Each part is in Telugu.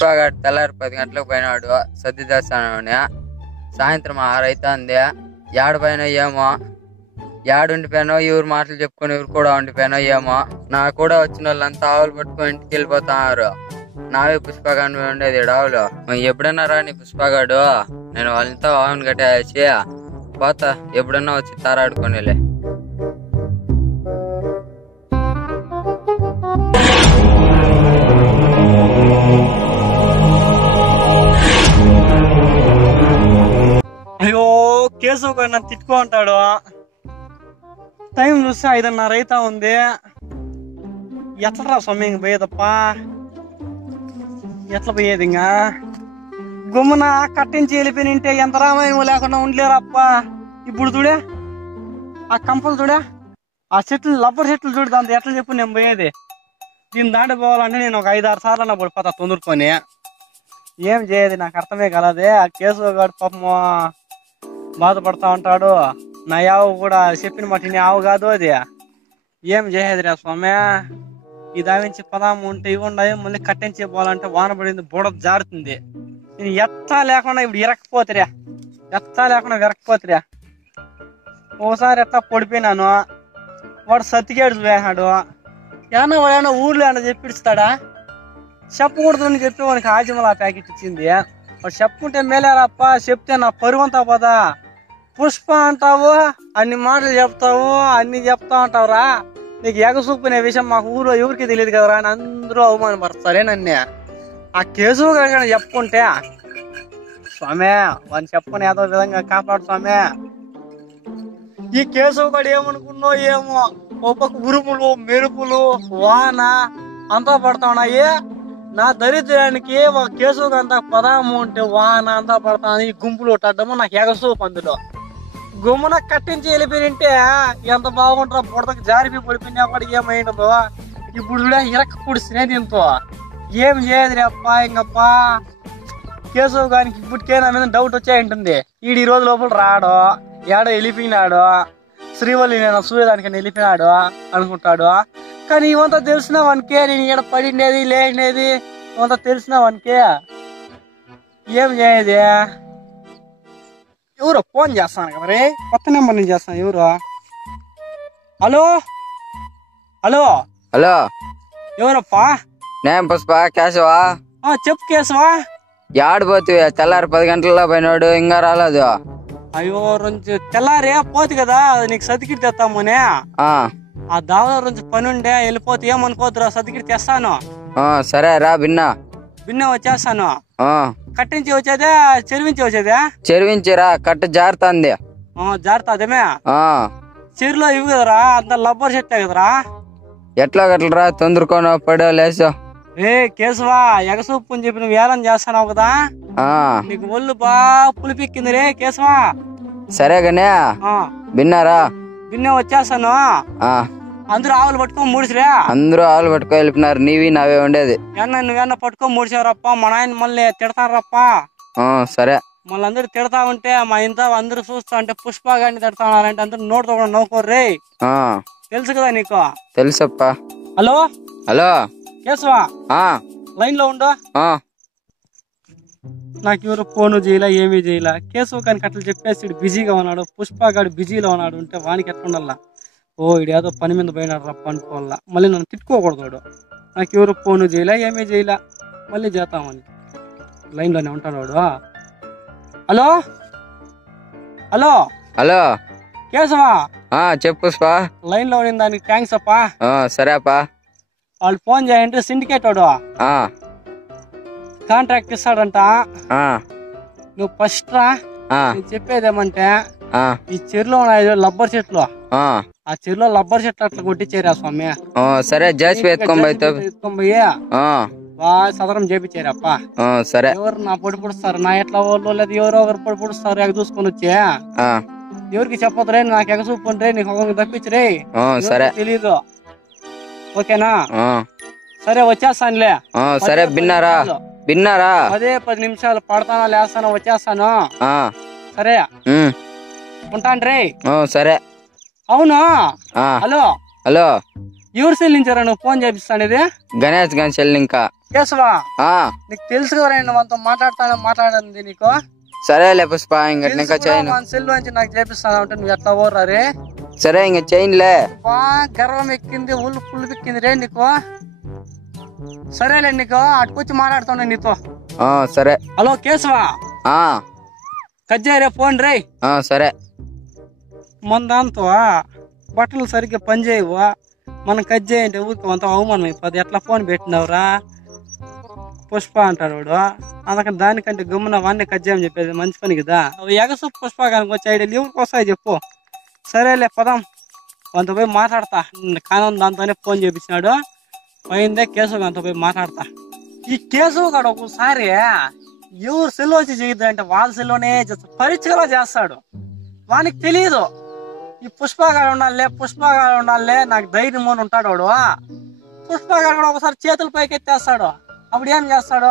పుష్పగాడు తెల్లారి 10 గంటలకు పోయినాడు సర్ది చేస్తానని. సాయంత్రం 6 అవుతుంది. ఏడు పైన ఏమో ఏడు ఉండిపోయానో ఎవరు మాటలు చెప్పుకొని ఎవరు కూడా ఉండిపోయానో ఏమో. నా కూడా వచ్చిన వాళ్ళంతా ఆవులు పట్టుకొని ఇంటికి వెళ్ళిపోతున్నారు. నావే పుష్పగాడు ఉండేది ఆవులు. ఎప్పుడన్నా రా నీ పుష్పగాడు, నేను వాళ్ళంతా ఆవును కట్టేసి పోతా. ఎప్పుడన్నా వచ్చి తారాడుకోనిలే. అయ్యో కేశవ్ గారు నన్ను తిట్టుకో అంటాడు. టైం చూస్తే 5:30 అవుతా ఉంది. ఎట్లరా స్వామి ఇంక పోయేదప్ప? ఎట్లా పోయేది? ఇంకా గుమ్మన కట్టించి వెళ్ళిపోయినంటే ఎంత రామాయణం లేకుండా ఉండలేరప్ప. ఇప్పుడు చూడే ఆ కంపలు చూడే, ఆ చెట్లు రబ్బర్ చెట్లు చూడు, దాంతో ఎట్లా చెప్పు నేను పోయేది. దీన్ని దాటి పోవాలంటే నేను ఒక 5-6 సార్లు నా పడిపోతా తొందరకొని. ఏం చేయదు నాకు అర్థమే కలదే. ఆ కేశవ్ గారు పాపము బాధపడతా ఉంటాడు. నా యావు కూడా చెప్పిన మాట నీ ఆవు కాదు అది. ఏం చేయదు రా స్వామి. ఈ దావించి పదాము ఉంటే ఇవి ఉన్నాయి. మళ్ళీ కట్టించి పోవాలంటే వాన పడింది, బుడ జారుతుంది. నేను ఎత్తా లేకుండా ఇప్పుడు ఇరక్కపోతురా, ఎత్తా లేకుండా విరక్కపోతురా. ఓసారి ఎత్తా పడిపోయినాను. వాడు సర్టిఫికేట్స్ వేసాడు. ఏమన్నా వాడైనా ఊర్లో ఏమన్నా చెప్పిస్తాడా? చెప్పకూడదు అని చెప్పి వానికి ఆజిమలా ప్యాకెట్ ఇచ్చింది. వాడు చెప్పుకుంటే మేలేరప్ప, చెప్తే నా పరువంతా పోదా. పుష్ప అంటావు, అన్ని మాటలు చెప్తావు, అన్ని చెప్తా ఉంటావురా. నీకు ఎగసూపునే విషయం మాకు ఊర్లో ఎవరికి తెలియదు కదరా అని అందరూ అవమానపడతారే నన్ను. ఆ కేసు కనుక చెప్పుకుంటే స్వామి వాడిని చెప్పుకుని ఏదో విధంగా కాపాడు స్వామి. ఈ కేశవ్ గడు ఏమనుకున్నావు ఏమో, ఒక్కొక్క ఉరుములు మెరుపులు వాన అంతా పడతా ఉన్నాయి. నా దరిద్రానికి ఒక కేశవ్ అంతా పదాము ఉంటే వాన అంతా పడతాను. ఈ గుంపులు కొట్టడము నాకు ఎగసూపు. అందులో గుమ్మన కట్టించి వెళ్ళిపోయింటే ఎంత బాగుంటారో. బుడతకు జారిపోయి పడిపోయినా కూడా ఏమైండదు. ఇప్పుడు కూడా ఇరక్క పుడిసినే దీంతో ఏం చేయదు అప్ప. ఇంకప్ప కేశవ్ గారికి ఇప్పటికే నా మీద డౌట్ వచ్చే ఉంటుంది. ఈ రోజు లోపల రాడు, ఏడో వెళ్ళిపోయినాడు, శ్రీవల్లి నేను సూర్యదానికి వెళ్ళిపోయినాడు అనుకుంటాడు. కానీ ఇవంతా తెలిసిన వానికే, నేను ఇక్కడ పడిండేది లేనిది ఇవంతా తెలిసిన వానికే ఏం చేయదు. ఎవరో ఫోన్ చేస్తాను కదా రే, కొత్త నెంబర్ నుంచి చేస్తాను. ఎవరు? హలో హలో హలో, ఎవరప్పా? నేను పుష్ప. కేశవా? చెప్పు కేశవా. ఆడిపోతే తెల్లారి 10 గంటల్లో పోయినాడు, ఇంకా రాలేదు. అయ్యో రోజు తెల్లారే పోతు కదా, నీకు సర్టిఫికెట్ తెస్తామని. ఆ దావలో రోజు పని ఉండే వెళ్ళిపోతే ఏమనుకోతురా, సర్టిఫికెట్ తెస్తాను. సరే రా. బిన్న వచ్చేస్తాను. కట్టించి వచ్చేదే చెరువించి వచ్చేదే? చెరువించిరా, కట్ట జారుతుంది. జారుతాదేమే. చెరువులో ఇవి కదరా, అంత లబ్బర్ చెట్టే కదరా. ఎట్లా గట్లరా, తొందరకొని పడో లేసో. ఏ కేశవా, ఎగసూపు అని చెప్పి నువ్వు ఏలం చేస్తావు కదా, నీకు ఒళ్ళు బాగా పులిపిక్కింది రే కేశవా. సరే గానే బిన్నారా? బిన్నే వచ్చేస్తాను. అందరూ ఆవులు పట్టుకొని మూడిసిరే. అందరూ ఆవులు పట్టుకొని వెళ్ళిపోయినారు. నీవి నావే ఉండేది. నువ్వేనా పట్టుకొని మూడిసారప్ప. మా నాయన మళ్ళీ తిడతారప్ప. సరే. మళ్ళీ అందరు తిడతా ఉంటే మా ఇంత అందరూ చూస్తా అంటే పుష్ప గారిని తిడతానంటే అందరూ నోటితో కూడా నవ్వుకోర్రే. తెలుసు కదా నీకు? తెలుసప్ప. హలో హలో కేశవా, లైన్ లో ఉండు. నాకు ఎవరు ఫోను చేయలే, ఏమీ చేయలే. కేశవ్ గారికి అట్లా చెప్పేసి బిజీగా ఉన్నాడు. పుష్ప గారు బిజీలో ఉన్నాడు అంటే వానికి ఎట్లా ఉండాల? ఇడు ఏదో పని మీద పోయినాడు రప్ప అనుకోవాలా. మళ్ళీ నన్ను తిట్టుకోకూడదు. నాకు ఎవరు ఫోను చేయలే, ఏమీ చేయలే. మళ్ళీ చేస్తామని లైన్ లోనే ఉంటాడు వాడు. హలో హలో హలో కేశవా, చెప్పు పుష్ప. లైన్ లో ఉండింది దానికి థ్యాంక్స్ అప్పా. సరే అప్ప. వాళ్ళు ఫోన్ చేయంటే సిండికేట్ వాడు కాంట్రాక్ట్ ఇస్తాడంట. నువ్వు ఫస్ట్ రా. చెప్పేదేమంటే ఈ చెరువులో ఉన్నాయి లబ్బర్ చెట్లు, ఆ చెరువులో లబ్బర్ చెట్లు అట్లా కొట్టించారా స్వామి. సరే ఎత్తుకొని బాగా సదరం చేపించారప్ప. సరే. ఎవరు నా పొడి పుడుస్తారు, నా ఎట్లా వాళ్ళు లేదు ఎవరో ఒకరు పొడి పుడుస్తారు. ఎగ చూసుకొని వచ్చే ఎవరికి చెప్పదు రే, నాకు ఎగ చూపుకుంటే నీకు ఒక తప్పించరే. సరే తెలీదు. ఓకేనా? సరే వచ్చేస్తానులే. సరే బిన్నారా? అదే 10 నిమిషాలు పడతానా లేస్తాను, వచ్చేస్తాను. సరే ఉంటాను రే. సరే. అవును హలో హలో, ఎవరు చెల్లించారా నువ్వు ఫోన్ చేపిస్తాను? ఇది గణేష్ గాని చెల్లి. ఇంకా కేశవా, ఆ నీకు తెలుసు కదా నేను మనతో మాట్లాడింది నీకు. సరేలే పుష్ప, ఇంకా చేయను. మన సెల్ నుంచి నాకు చేపిస్తాను అంటే నువ్వు ఎట్లా ఓర్రారే. సరే ఇంక చేయనులే. గర్వం ఎక్కింది, ఊళ్ళు పుల్లు పిక్కింది రే నీకు. సరేలే, నీకు అటుకొచ్చి మాట్లాడుతున్నా నీతో. సరే. హలో కేశవా, కట్ చేయరే ఫోన్ రే. సరే. మన దాంతో బట్టలు సరిగ్గా పని చేయవు, మనం కట్ చేయంటే ఊరికి అంత అవమానం అయిపోద్ది. ఎట్లా ఫోన్ పెట్టినవురా పుష్ప అంటాడు వాడు. అందుకని దానికంటే గమ్మున వాడిని కట్ చేయమని చెప్పేది మంచి పని కదా. ఎగసు పుష్ప కనుక వచ్చే ఐడియాలు ఎవరికి వస్తాయి చెప్పు. సరేలే పదం, అంత పోయి మాట్లాడతా. కానం దాంతోనే ఫోన్ చేపించినాడు, పోయిందే కేశవ్ అంత పోయి మాట్లాడతా. ఈ కేశవ్ గాడు ఒక్కోసారి ఎవరు సెల్ వచ్చి చేయద్దు అంటే వాళ్ళ సెల్లోనే పరీక్షలో చేస్తాడు. వానికి తెలియదు ఈ పుష్పగాడు ఉండాలే నాకు ధైర్యం అని ఉంటాడు వాడు. పుష్పగాడు కూడా ఒకసారి చేతులు పైకి ఎత్తేస్తాడు. అప్పుడు ఏం చేస్తాడు,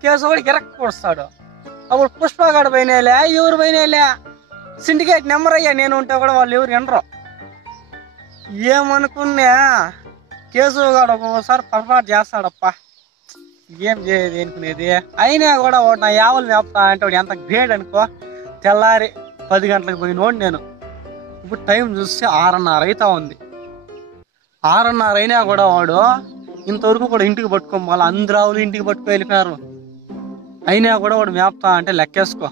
కేసు కూడా గిరక్ కొడుస్తాడు. అప్పుడు పుష్పగాడు పోయినాలే, ఎవరు పోయినాలే, సిండికేట్ నెంబర్ అయ్యా నేను ఉంటే కూడా వాళ్ళు ఎవరు వినరు. ఏమనుకున్నా కేశవగాడు ఒక్కొక్కసారి పొరపాటు చేస్తాడప్ప. ఏం చేయదు అనుకునేది. అయినా కూడా వాడు నా యావలు మేపుతా అంటే వాడు ఎంత గ్రేట్ అనుకో. తెల్లారి 10 గంటలకు పోయినోడు నేను. ఇప్పుడు టైం చూస్తే 6:30 అవుతా ఉంది. 6:30 అయినా కూడా వాడు ఇంతవరకు కూడా ఇంటికి పట్టుకోం. వాళ్ళు అందరూ ఇంటికి పట్టుకు వెళ్ళిపోయారు. అయినా కూడా వాడు మేపుతా అంటే లెక్కేసుకో.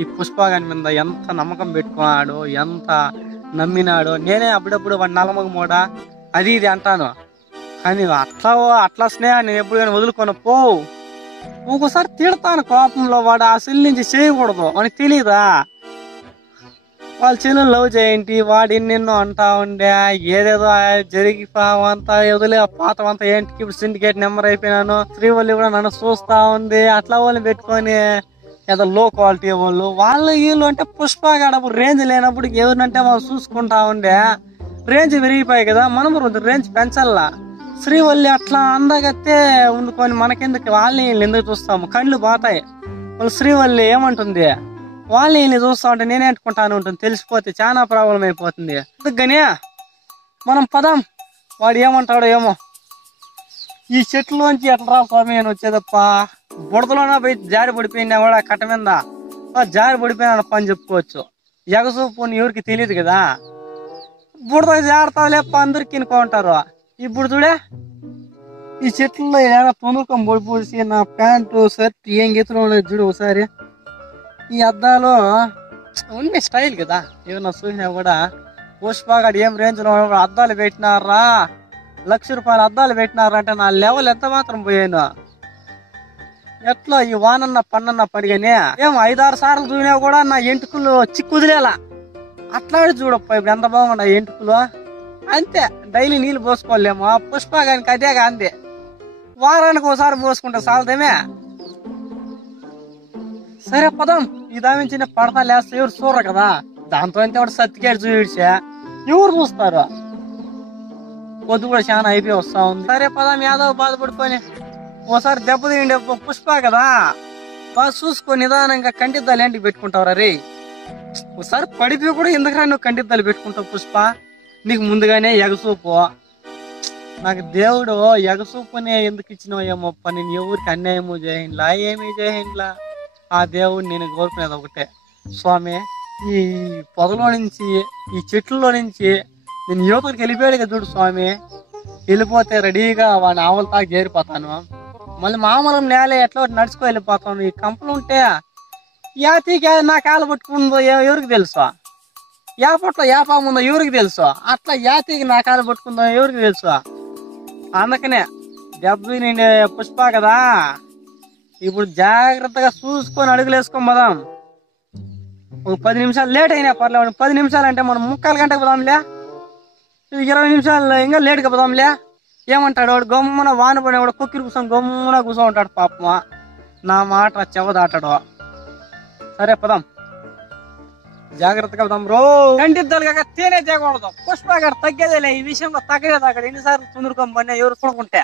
ఈ పుష్పగాని మీద ఎంత నమ్మకం పెట్టుకున్నాడు, ఎంత నమ్మినాడు. నేనే అప్పుడప్పుడు వాడు నల్లమగమోడా అది ఇది అంటాను, కానీ అట్లా స్నేహాన్ని నేను ఎప్పుడు కానీ వదులుకొని పో. ఒక్కోసారి తిడతాను కోపంలో. వాడు ఆ సెల్ నుంచి చేయకూడదు, వానికి తెలియదా. వాళ్ళ చెల్లెలు లవ్ చేయండి, వాడు ఎన్నెన్నో అంటా ఉండే, ఏదేదో జరిగిపోవంతా వదిలే పాతవంతా ఏంటికి ఇప్పుడు సిండికేట్ నెంబర్ అయిపోయినాను. శ్రీవల్లి కూడా నన్ను చూస్తా ఉంది. అట్లా వాళ్ళని పెట్టుకొని ఏదో లో క్వాలిటీ వాళ్ళు వీళ్ళు అంటే పుష్పగాడప్పుడు రేంజ్ లేనప్పుడు ఎవరినంటే వాళ్ళు చూసుకుంటా ఉండే. రేంజ్ పెరిగిపోయాయి కదా, మనం రేంజ్ పెంచాలా. శ్రీవల్లి అట్లా అందగతే వండుకొని మనకెందుకు, వాళ్ళని వీళ్ళని ఎందుకు చూస్తాము, కళ్ళు పోతాయి. వాళ్ళు శ్రీవల్లి ఏమంటుంది, వాళ్ళని వీళ్ళని చూస్తా ఉంటే నేనే అంటుకుంటాను ఉంటుంది. తెలిసిపోతే చాలా ప్రాబ్లం అయిపోతుంది. అందుకని మనం పదం, వాడు ఏమంటాడో ఏమో. ఈ చెట్లోంచి ఎట్లా రా స్వామి అని వచ్చేదప్ప. బుడతలోనా పోయి జారి పడిపోయినా కూడా కట్ట మీద జారి పడిపోయినా పని చెప్పుకోవచ్చు. ఎగసు పోని ఎవరికి తెలియదు కదా. బుడత జాడతావు లేప్ప అందరికి తినుకుంటారు. ఇప్పుడు చూడే ఈ చెట్లలో ఏమైనా తొందరకం పొడిపోసి నా ప్యాంటు షర్ట్ ఏం గీతలో ఉండదు చూడు ఒకసారి. ఈ అద్దాలు ఉండే స్టైల్ కదా, ఏమన్నా చూసినా కూడా. పుష్పగాడు ఏం రేంజ్ లో అద్దాలు పెట్టినారా, ₹1,00,000 అద్దాలు పెట్టినారంటే నా లెవెల్ ఎంత మాత్రం పోయాను. ఎట్లా ఈ వానన్న పన్నన్న పడిగానే ఏం 5-6 సార్లు చూసినా కూడా నా ఎంటుకలు చిక్కుదిలేలా. అట్లాడి చూడప్ప ఇప్పుడు ఎంత బాగున్నాయి ఎంటుకలు. అంతే, డైలీ నీళ్ళు పోసుకోలేము. పుష్పగానికి అదే అందే, వారానికి ఒకసారి పోసుకుంటా సాలదేమే. సరే పదం, ఈ దామించిన పడతా లేస్తే ఎవరు చూడరు కదా. దాంతో అంతే వాడు సర్టిఫికేట్ చూసా ఎవరు చూస్తారు. పొద్దు కూడా చాలా అయిపోయి వస్తా ఉంది. సరే పదం, యాదవ్ బాధపడుకొని ఓసారి దెబ్బ తిండి పుష్ప కదా, బాగా చూసుకొని నిదానంగా కంటిద్దాలు ఏంటికి పెట్టుకుంటావురా రే. ఒకసారి పడిపోయి కూడా ఎందుకురా నువ్వు కంటిద్దాలు పెట్టుకుంటావు పుష్ప. నీకు ముందుగానే ఎగసూపు. నాకు దేవుడు ఎగసూపునే ఎందుకు ఇచ్చినావు ఏమోప్ప. నేను ఎవరికి అన్యాయము చేయనులా, ఏమీ చేయనులా. ఆ దేవుడు నేను కోరుకునేది ఒకటే, స్వామి ఈ పొదలో నుంచి ఈ చెట్లలో నుంచి నేను యువతకి వెళ్ళిపోయాడు కదా చూడు స్వామి. వెళ్ళిపోతే రెడీగా వాడిని ఆవులు తాకి చేరిపోతాను. మళ్ళీ మామూలు నేల ఎట్లా నడుచుకో వెళ్ళిపోతాను. ఈ కంపలు ఉంటే యాతికి నా కాలు పట్టుకుందో ఎవరికి తెలుసు, యాపట్లో యాపాముందో ఎవరికి తెలుసు, అట్లా యాతికి నా కాలు పట్టుకుందో ఎవరికి తెలుసు. అందుకనే దెబ్బ నిండి పుష్ప కదా, ఇప్పుడు జాగ్రత్తగా చూసుకొని అడుగులు వేసుకొని పోదాం. ఒక 10 నిమిషాలు లేట్ అయినా పర్లేదు. 10 నిమిషాలు అంటే మనం 3/4 గంటకు పోదాంలే, 20 నిమిషాలు ఇంకా లేట్గా పోదాంలే. ఏమంటాడు వాడు, గమ్మున వాన పడే వాడు కుక్కిరి కూర్చొని గమ్మున కూర్చో ఉంటాడు పాపమా. నా మాట చెవదాటాడు. సరే పదాం, జాగ్రత్తగా పదాం రో. కంటిద్దాలు కాక తేనే తేకూడదు. పుష్పగాడు తగ్గేదేలే ఈ విషయంలో, తగ్గలే తాగాడు. ఎన్నిసార్లు తుందురుకొని పడినా ఎవరు చూడకుంటే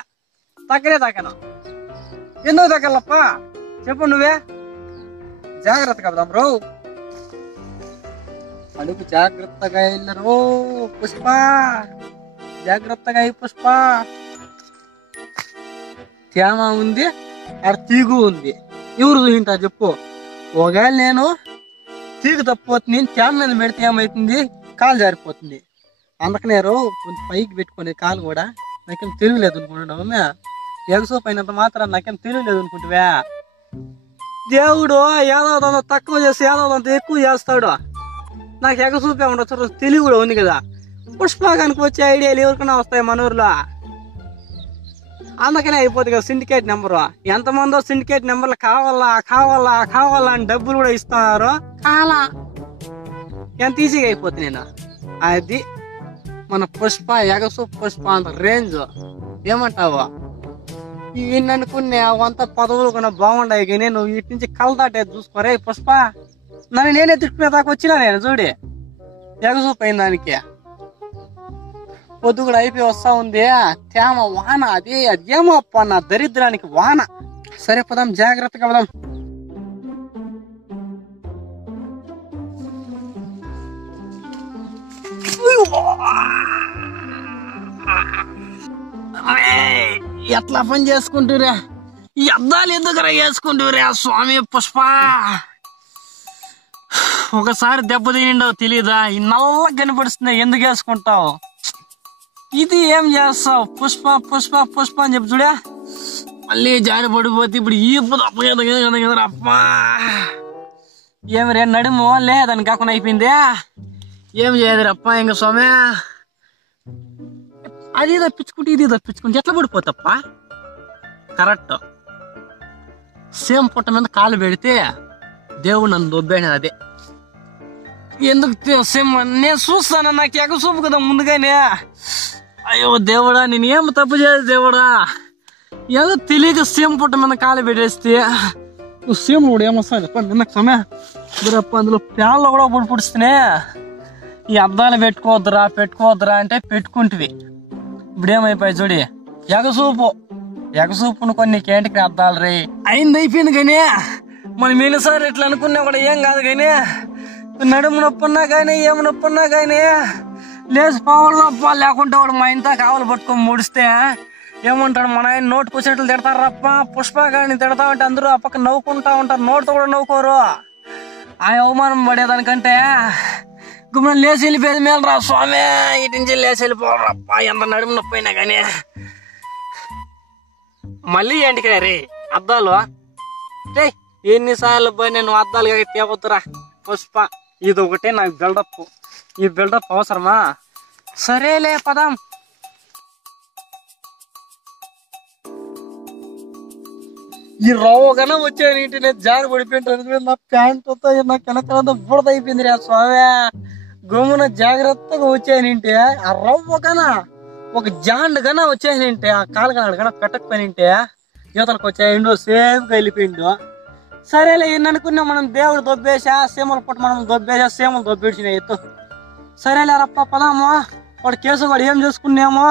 తగ్గలే తాగాను. ఎందుకు తగ్గలప్ప చెప్పు నువ్వే. జాగ్రత్తగా పదాం రో, అడుగు జాగ్రత్తగా వెళ్ళరు పుష్ప, జాగ్రత్తగా అయి పుష్ప. తేమ ఉంది, ఆడ తీగు ఉంది. ఎవరు చూసింటారు చెప్పు? ఒకవేళ నేను తీగు తప్పిపోతుంది, తేమ మీద పెడితే ఏమవుతుంది? కాలు జారిపోతుంది. అందుకనే కొంచెం పైకి పెట్టుకునే కాలు కూడా నాకేం తెలియలేదు అనుకుంటున్నావు. ఎగసోపు అయినంత మాత్రం నాకేం తెలియలేదు అనుకుంటువా? దేవుడు ఏదో తక్కువ చేస్తే ఏదో ఎక్కువ చేస్తాడు. నాకు ఎగసూపే ఉండొచ్చు, తెలివి కూడా ఉంది కదా. పుష్పకానికి వచ్చే ఐడియాలు ఎవరికైనా వస్తాయి మన ఊర్లో. అందుకనే అయిపోతుంది కదా సిండికేట్ నెంబరు. ఎంతమందో సిండికేట్ నెంబర్లు కావాలా అని డబ్బులు కూడా ఇస్తున్నారు. కాలా ఎంత ఈజీగా అయిపోతుంది. నేను అది మన పుష్ప ఎగసూపు పుష్ప అంత రేంజ్. ఏమంటావు? ఇవన్నీ అనుకునే అవంతా పదవులు కూడా బాగుండాయి, కానీ నువ్వు వీటి నుంచి కలదాటే చూసుకోరే పుష్ప. నన్ను నేనే తిట్టుకునే దాకా వచ్చినా నేను చూడి ఎగసూపు అయిన దానికి. పొద్దు కూడా అయిపోయి వస్తా ఉంది, తేమ వాన. అదేమో అప్ప నా దరిద్రానికి వాన. సరే పదాం, జాగ్రత్తగా పదాం. ఎట్లా పని చేసుకుంటూరా? ఈ అద్దాలు ఎందుకురా వేసుకుంటూరా స్వామి పుష్ప? ఒకసారి దెబ్బ తినిండవు తెలీదా? ఈ నల్లగా కనిపిస్తుంది, ఎందుకు వేసుకుంటావు? ఇది ఏం చేస్తావు? పుష్ప పుష్ప పుష్ప అని చెప్పి చూడా, మళ్ళీ జారి పడిపోతే ఇప్పుడు ఈ అప్పా. ఏమి రే నడుము లేదని కాకుండా అయిపోయింది. ఏం చేయదు అప్ప ఇంక స్వామి. అది తప్పించుకుంటే ఇది తప్పించుకుంటే ఎట్లా పడిపోతప్ప? కరెక్ట్. సేమ్ పుట్ట మీద కాలు పెడితే దేవుడు నన్ను దొబ్బాడు. అదే ఎందుకు సేమ్ నేను చూస్తాను, నాకు ఎగసూపు కదా ముందుగానే. అయ్యో దేవుడా, నేను ఏం తప్పు చేయదు దేవుడా. ఏదో తెలియక సేమ్ పుట్ట మీద కాలు పెట్టేస్తే నువ్వు సేమ్ కూడా ఏమొస్తాను నిన్న సమయ అందులో ప్యాన్లో కూడా పుడిపుడిస్తేనే ఈ అద్దాలు పెట్టుకోవద్దురా అంటే పెట్టుకుంటువి. ఇప్పుడు ఏమైపోయి చూడి, ఎగసూపును కొన్ని కేంటికి అద్దాలు రే అయింది అయిపోయింది. కానీ మనం ఎన్నిసార్లు ఇట్లా అనుకున్నా కూడా ఏం కాదు. కానీ నడుము నొప్పున్నా కానీ ఏమి నొప్పున్నా కానీ లేచి పావులు తప్ప, లేకుంటే వాడు మా ఇంత కావాలి పట్టుకొని ముడిస్తే ఏమంటాడు? మన ఆయన నోటుకు వచ్చినట్లు తిడతారు రప్ప. పుష్ప కానీ తిడతా ఉంటే అందరూ ఆ పక్క నవ్వుకుంటా ఉంటారు, నోటితో కూడా నవ్వుకోరు. ఆ అవమానం పడేదానికంటే గుమ్మని లేచి వెళ్ళిపోయేది మేలు రా స్వామి. ఇటు నుంచి లేచి వెళ్ళిపోవాలి రప్ప, ఎంత నడుము నొప్పి అయినా కానీ. మళ్ళీ ఏంటికి రే అద్దాలు? రే ఎన్నిసార్లు పోయి నేను అద్దాలు తేవద్దురా పుష్ప. ఇది ఒకటే నాకు బిల్డప్. ఈ బిల్డప్ అవసరమా? సరేలే పదం. ఈ రవ్వగానే వచ్చాను ఇంటి, నేను జారి పడిపోయింటాను. నా ప్యాంట్ నాకు వెనకాలంతా బుడత అయిపోయింది రా స్వామి. గమ్మున జాగ్రత్తగా వచ్చాయనింటే ఆ రవ్వకనా ఒక జాండ్ కన్నా వచ్చాయనింటే ఆ కాలు కన్నా పెట్టకపోయినంటే యువతలకు వచ్చాయిండు, సేఫ్గా వెళ్ళిపోయిండు. సరేలే ఇన్ని అనుకున్నా మనం దేవుడు దొబ్బేసా, సీమల పుట్ట మనం దొబ్బేసా, సీమలు దొబ్బేసిన ఎత్తు. సరేలే రప్ప పదాము. వాడు కేసు వాడు ఏం చేసుకున్నామో